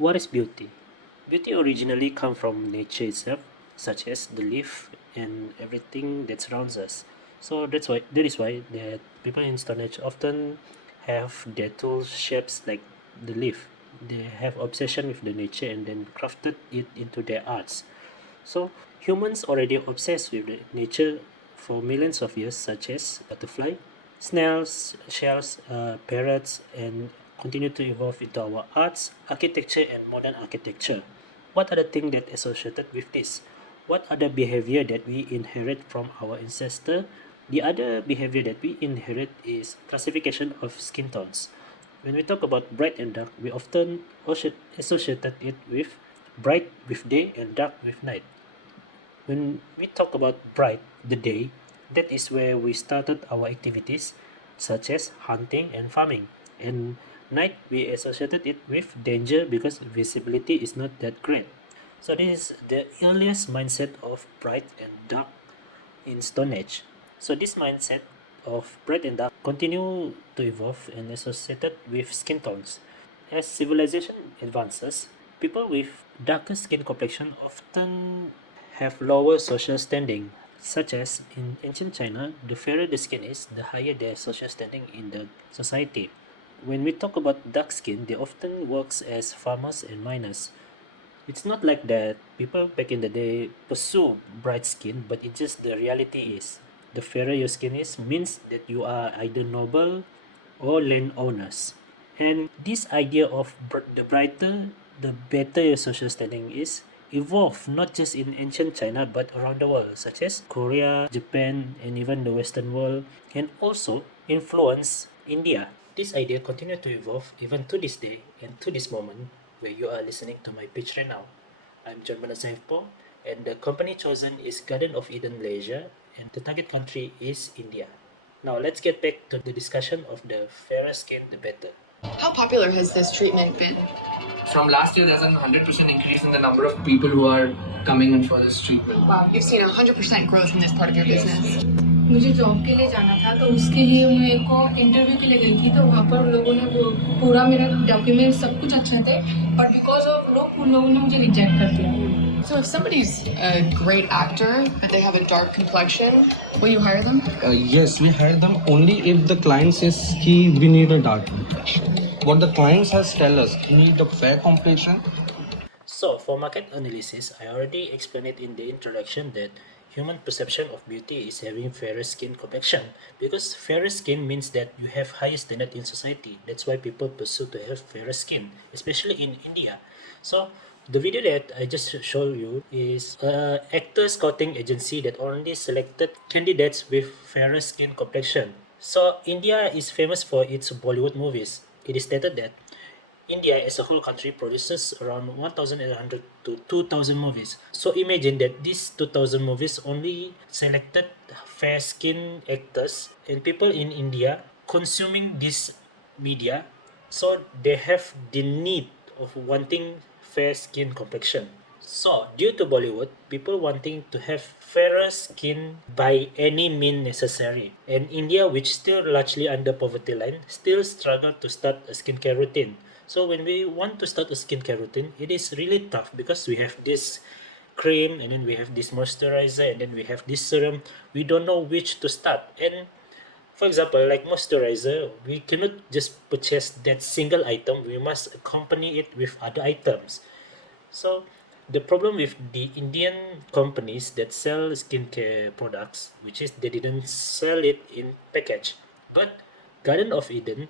What is beauty? Beauty originally comes from nature itself, such as the leaf and everything that surrounds us. So that is why that people in Stone Age often have their tools shapes like the leaf. They have obsession with the nature and then crafted it into their arts. So humans already obsessed with the nature for millions of years, such as butterfly, snails, shells, parrots, and continue to evolve into our arts, architecture, and modern architecture. What are the things that associated with this? What are the behavior that we inherit from our ancestor? The other behavior that we inherit is classification of skin tones. When we talk about bright and dark, we often associated it with bright with day and dark with night. When we talk about bright, the day, that is where we started our activities such as hunting and farming. And night, we associated it with danger because visibility is not that great. So this is the earliest mindset of bright and dark in Stone Age. So this mindset of bright and dark continue to evolve and associated with skin tones. As civilization advances, people with darker skin complexion often have lower social standing, such as in ancient China, the fairer the skin is, the higher their social standing in the society. When we talk about dark skin, they often works as farmers and miners. It's not like that people back in the day pursue bright skin, but it just the reality is the fairer your skin is means that you are either noble or landowners. And this idea of the brighter, the better your social standing is evolved not just in ancient China but around the world, such as Korea, Japan, and even the Western world, and also influence India. This idea continued to evolve even to this day and to this moment where you are listening to my pitch right now. I'm John SAIPOH, and the company chosen is Garden of Eden Malaysia, and the target country is India. Now let's get back to the discussion of the fairer skin the better. How popular has this treatment been? From last year, there's a 100% increase in the number of people who are coming in for this treatment. Wow, you've seen a 100% growth in this part of your business. मुझे job के लिए जाना था तो उसके लिए मैं को इंटरव्यू के लिए गई थी तो वहाँ पर लोगों ने पूरा मेरा डॉक्यूमेंट सब कुछ अच्छा थे बट बिकॉज ऑफ उन लोगों ने मुझे रिजेक्ट कर दिया. So if somebody's a great actor but they have a dark complexion, will you hire them? Yes, we hire them only if the client says we need a dark complexion. What the clients has tell us, we need a fair complexion. So for market analysis, I already explained it in the introduction that human perception of beauty is having fairer skin complexion, because fairer skin means that you have higher standard in society. That's why people pursue to have fairer skin, especially in India. So the video that I just showed you is an actor scouting agency that only selected candidates with fairer skin complexion. So India is famous for its Bollywood movies. It is stated that India as a whole country produces around 1,800 to 2,000 movies. So imagine that these 2,000 movies only selected fair skinned actors, and people in India consuming this media, so they have the need of wanting fair skin complexion. So due to Bollywood, people wanting to have fairer skin by any mean necessary, and India, which still largely under poverty line, still struggle to start a skincare routine. So when we want to start a skincare routine, it is really tough because we have this cream and then we have this moisturizer and then we have this serum. We don't know which to start. And for example, like moisturizer, we cannot just purchase that single item. We must accompany it with other items. So the problem with the Indian companies that sell skincare products, which is they didn't sell it in package, but Garden of Eden,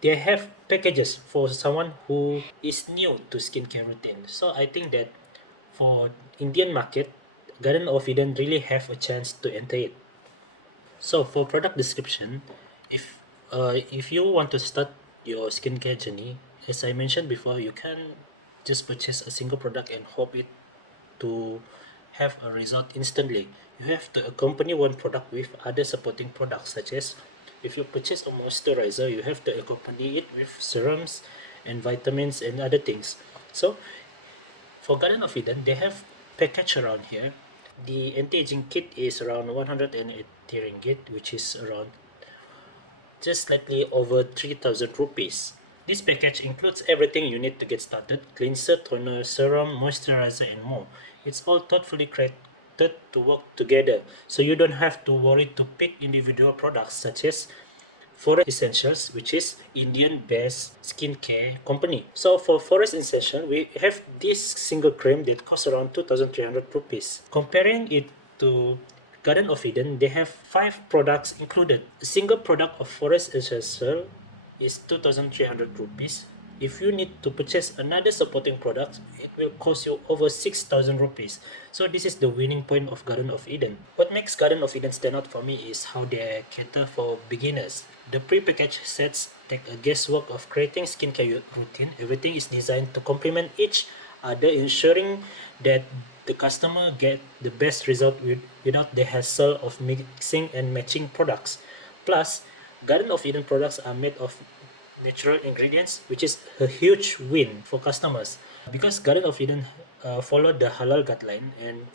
they have packages for someone who is new to skincare routine. So I think that for Indian market, Garden of Eden really have a chance to enter it. So for product description, if you want to start your skincare journey, as I mentioned before, you can just purchase a single product and hope it to have a result instantly. You have to accompany one product with other supporting products, such as if you purchase a moisturizer, you have to accompany it with serums and vitamins and other things. So for Garden of Eden, they have package around here. The anti-aging kit is around 180 ringgit, which is around just slightly over 3,000 rupees. This package includes everything you need to get started: cleanser, toner, serum, moisturizer, and more. It's all thoughtfully created to work together, so you don't have to worry to pick individual products such as Forest Essentials, which is Indian-based skincare company. So for Forest Essential, we have this single cream that costs around 2,300 rupees. Comparing it to Garden of Eden, they have 5 products included. A single product of Forest Essential is 2,300 rupees. If you need to purchase another supporting product, it will cost you over 6,000 rupees. So this is the winning point of Garden of Eden. What makes Garden of Eden stand out for me is how they cater for beginners. The pre-packaged sets take a guesswork of creating skincare routine. Everything is designed to complement each other, ensuring that the customer get the best result without the hassle of mixing and matching products. Plus, Garden of Eden products are made of natural ingredients, which is a huge win for customers because Garden of Eden followed the halal guideline, and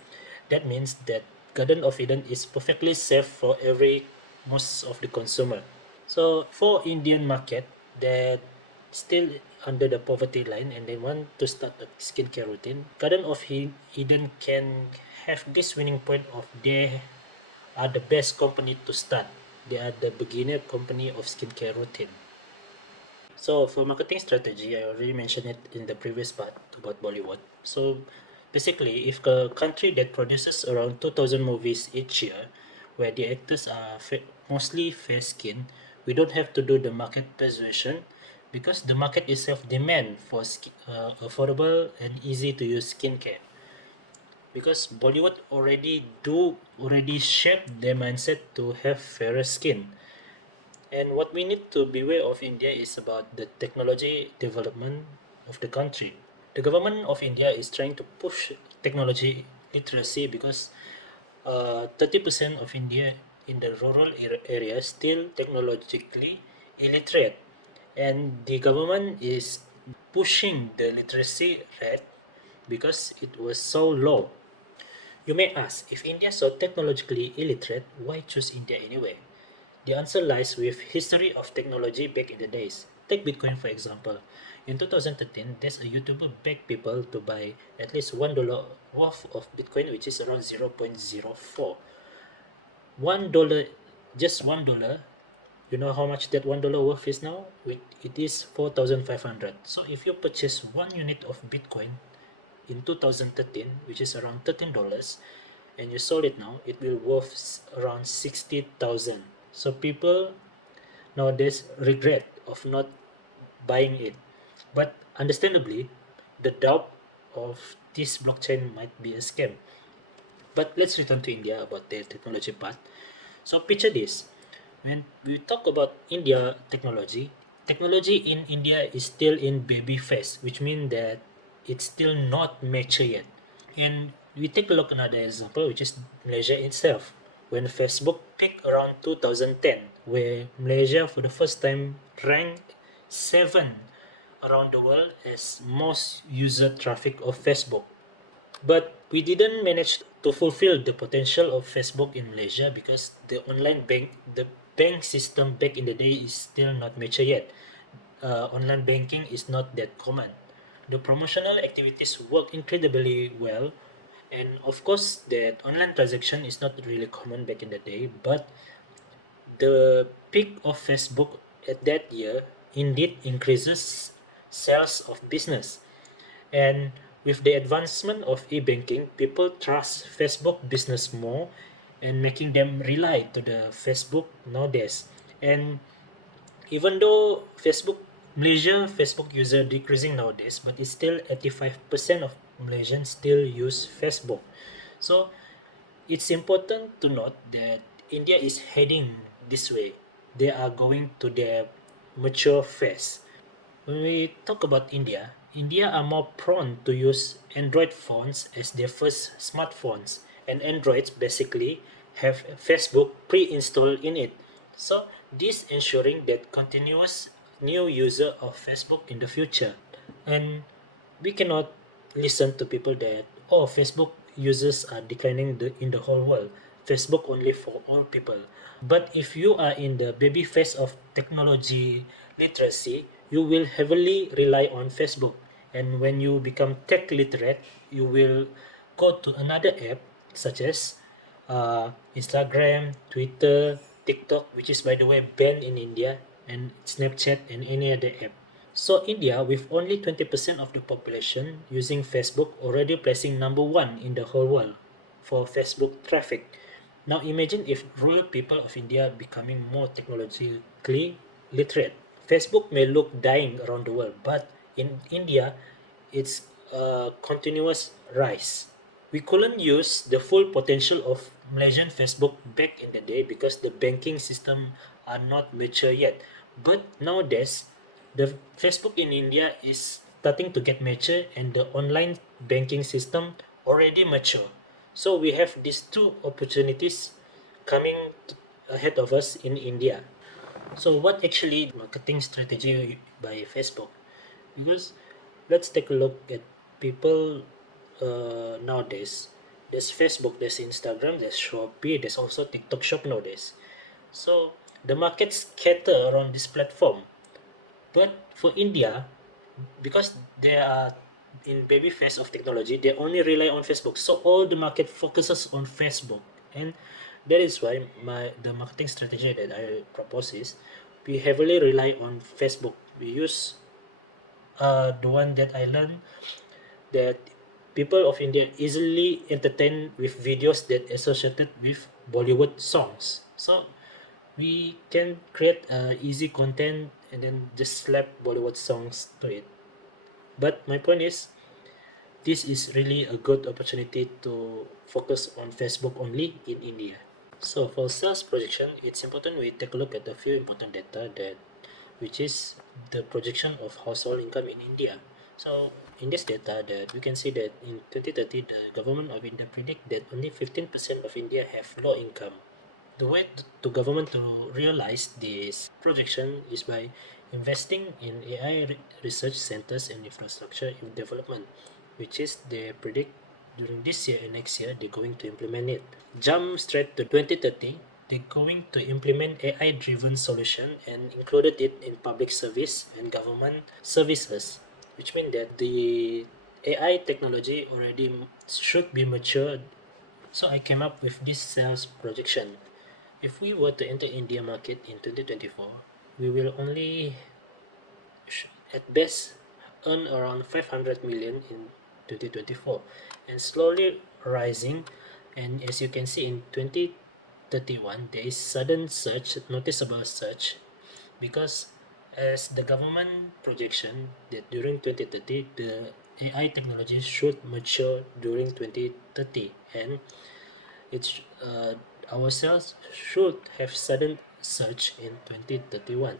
that means that Garden of Eden is perfectly safe for every most of the consumer. So for Indian market that still under the poverty line and they want to start a skincare routine, Garden of Eden can have this winning point of they are the best company to start. They are the beginner company of skincare routine. So for marketing strategy, I already mentioned it in the previous part about Bollywood. So basically, if a country that produces around 2,000 movies each year, where the actors are mostly fair skinned, we don't have to do the market persuasion because the market itself demand for affordable and easy to use skincare. Because Bollywood already shaped their mindset to have fairer skin. And what we need to beware of India is about the technology development of the country. The government of India is trying to push technology literacy because 30% of India in the rural area still technologically illiterate, and the government is pushing the literacy rate because it was so low. You may ask, if India is so technologically illiterate, why choose India anyway? The answer lies with history of technology back in the days. Take Bitcoin for example. In 2013, there's a YouTuber begged people to buy at least $1 worth of Bitcoin, which is around 0.04. $1, just $1. You know how much that $1 worth is now? It is 4,500. So if you purchase 1 unit of Bitcoin in 2013, which is around $13, and you sold it now, it will worth around 60,000. So people nowadays regret of not buying it. But understandably, the doubt of this blockchain might be a scam. But let's return to India about the technology part. So picture this. When we talk about India technology in India is still in baby phase, which means that it's still not mature yet. And we take a look at another example, which is Malaysia itself. When Facebook peaked around 2010, where Malaysia for the first time ranked 7 around the world as most user traffic of Facebook. But we didn't manage to fulfill the potential of Facebook in Malaysia because the bank system back in the day is still not mature yet. Online banking is not that common. The promotional activities work incredibly well, and of course, that online transaction is not really common back in the day, but the peak of Facebook at that year indeed increases sales of business. And with the advancement of e-banking, people trust Facebook business more and making them rely to the Facebook nowadays. And even though Facebook user decreasing nowadays, but it's still 85% of Malaysians still use Facebook. So it's important to note that India is heading this way. They are going to their mature phase. When we talk about India are more prone to use Android phones as their first smartphones, and Androids basically have Facebook pre-installed in it. So this ensuring that continuous new user of Facebook in the future. And we cannot listen to people that Facebook users are declining in the whole world. Facebook only for all people. But if you are in the baby phase of technology literacy, you will heavily rely on Facebook. And when you become tech literate, you will go to another app such as Instagram, Twitter, TikTok, which is by the way banned in India, and Snapchat and any other app. So India, with only 20% of the population using Facebook, already placing number one in the whole world for Facebook traffic. Now imagine if rural people of India becoming more technologically literate. Facebook may look dying around the world, but in India, it's a continuous rise. We couldn't use the full potential of Malaysian Facebook back in the day because the banking system are not mature yet. But nowadays, the Facebook in India is starting to get mature and the online banking system already mature. So we have these two opportunities coming ahead of us in India. So what actually marketing strategy by Facebook? Because let's take a look at people nowadays. There's Facebook, there's Instagram, there's Shopee, there's also TikTok Shop nowadays. So the market scatter around this platform. But for India, because they are in baby phase of technology, they only rely on Facebook. So all the market focuses on Facebook, and that is why the marketing strategy that I propose is we heavily rely on Facebook. We use the one that I learned that people of India easily entertain with videos that associated with Bollywood songs. So we can create easy content and then just slap Bollywood songs to it. But my point is, this is really a good opportunity to focus on Facebook only in India. So for sales projection, it's important we take a look at a few important data that which is the projection of household income in India. So in this data that we can see that in 2030 the government of India predict that only 15% of India have low income. The way to government to realize this projection is by investing in AI research centers and infrastructure development, which is they predict during this year and next year they're going to implement it. Jump straight to 2030, they're going to implement AI driven solution and included it in public service and government services, which means that the AI technology already should be mature. So I came up with this sales projection. If we were to enter India market in 2024, we will only at best earn around 500 million in 2024 and slowly rising. And as you can see in 2031 there is sudden surge, noticeable surge, because as the government projection that during 2030 the AI technology should mature during 2030, and it's our sales should have sudden surge in 2031.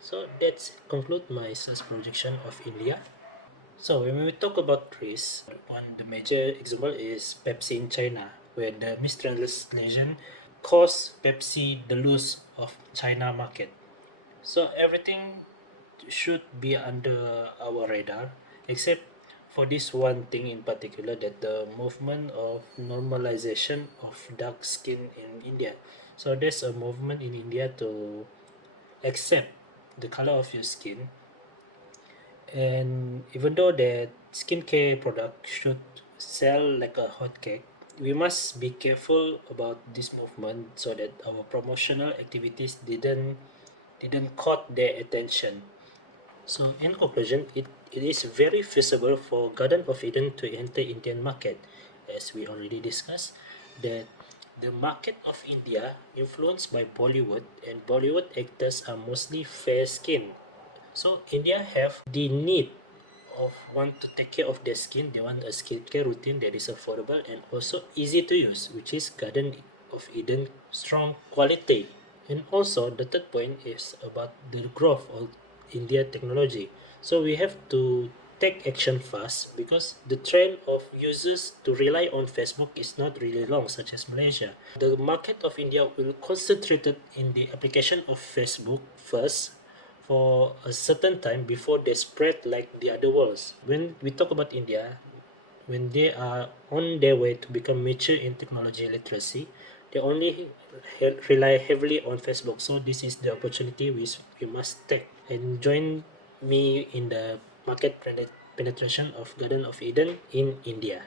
So that's conclude my sales projection of India. So when we talk about risk, one the major example is Pepsi in China, where the mistranslation caused Pepsi the loss of China market. So everything should be under our radar, except for this one thing in particular, that the movement of normalization of dark skin in India. So there's a movement in India to accept the color of your skin, and even though that skincare product should sell like a hotcake, we must be careful about this movement so that our promotional activities didn't caught their attention. So in conclusion, it is very feasible for Garden of Eden to enter Indian market, as we already discussed, that the market of India influenced by Bollywood, and Bollywood actors are mostly fair skinned. So India have the need of want to take care of their skin. They want a skincare routine that is affordable and also easy to use, which is Garden of Eden strong quality. And also the third point is about the growth of India technology. So we have to take action fast because the trend of users to rely on Facebook is not really long, such as Malaysia. The market of India will concentrate in the application of Facebook first for a certain time before they spread like the other worlds. When we talk about India, when they are on their way to become mature in technology literacy, they only rely heavily on Facebook. So this is the opportunity which we must take and join me in the market penetration of Garden of Eden in India.